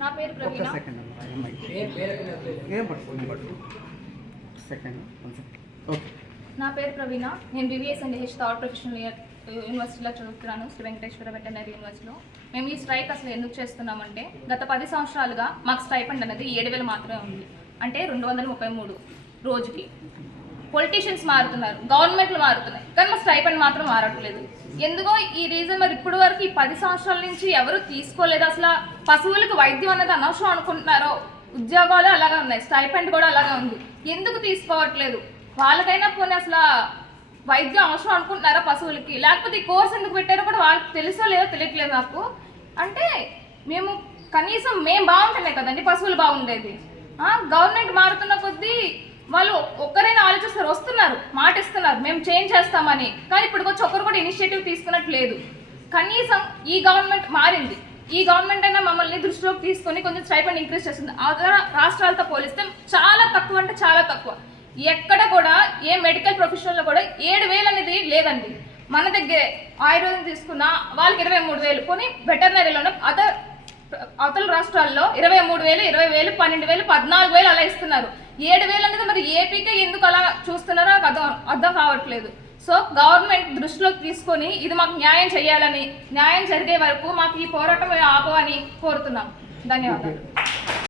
నా పేరు ప్రవీణ. నా పేరు ప్రవీణ. నేను BBS and H third professional year యూనివర్సిటీలో చదువుతున్నాను, శ్రీ వెంకటేశ్వర వెటర్నరీ యూనివర్సిటీలో. మేము ఈ స్ట్రైక్ అసలు ఎందుకు చేస్తున్నామంటే, గత 10 సంవత్సరాలుగా మాకు స్టైపెండ్ అనేది 7,000 మాత్రమే ఉంది, అంటే 233 రోజుకి. పొలిటీషియన్స్ మారుతున్నారు, గవర్నమెంట్లు మారుతున్నాయి, కానీ మా స్టైపెండ్ మాత్రం మారట్లేదు. ఎందుకో ఈ రీజన్ మరి ఇప్పుడు వరకు ఈ 10 సంవత్సరాల నుంచి ఎవరు తీసుకోలేదు. అసలు పశువులకు వైద్యం అనేది అనవసరం అనుకుంటున్నారో, ఉద్యోగాలు అలాగే ఉన్నాయి, స్టైపెండ్ కూడా అలాగే ఉంది, ఎందుకు తీసుకోవట్లేదు? వాళ్ళకైనా పోనీ అసలు వైద్యం అవసరం అనుకుంటున్నారా పశువులకి? లేకపోతే ఈ కోర్స్ ఎందుకు పెట్టారో కూడా వాళ్ళకి తెలుసో లేదో తెలియట్లేదు నాకు. అంటే మేము కనీసం మేము బాగుంటున్నాయి కదండి పశువులు బాగుండేది. గవర్నమెంట్ మారుతున్న కొద్దీ వాళ్ళు ఒక్కరైనా ఆలోచిస్తారు, వస్తున్నారు, మాట ఇస్తున్నారు మేము చేంజ్ చేస్తామని, కానీ ఇప్పుడు వచ్చి ఒక్కరు కూడా ఇనిషియేటివ్ తీసుకున్నట్లేదు. కనీసం ఈ గవర్నమెంట్ మారింది, ఈ గవర్నమెంట్ అయినా మమ్మల్ని దృష్టిలోకి తీసుకొని కొంచెం స్టైపెండ్ ఇంక్రీజ్ చేస్తుంది. అదర్ రాష్ట్రాలతో పోలిస్తే చాలా తక్కువ, అంటే చాలా తక్కువ. ఎక్కడ కూడా ఏ మెడికల్ ప్రొఫెషన్లో కూడా 7,000 అనేది లేదండి. మన దగ్గరే ఆయుర్వేదం తీసుకున్న వాళ్ళకి 23,000, కొని వెటర్నరీలోనే అవతల రాష్ట్రాల్లో 23,000, 20,000, 12,000, 14,000 అలా ఇస్తున్నారు. 7,000 అనేది మరి ఏపీకే ఎందుకు అలా చూస్తున్నారో నాకు అర్థం కావట్లేదు. సో గవర్నమెంట్ దృష్టిలోకి తీసుకొని ఇది మాకు న్యాయం చేయాలని, న్యాయం జరిగే వరకు మాకు ఈ పోరాటం ఆపవని కోరుతున్నాం. ధన్యవాదాలు.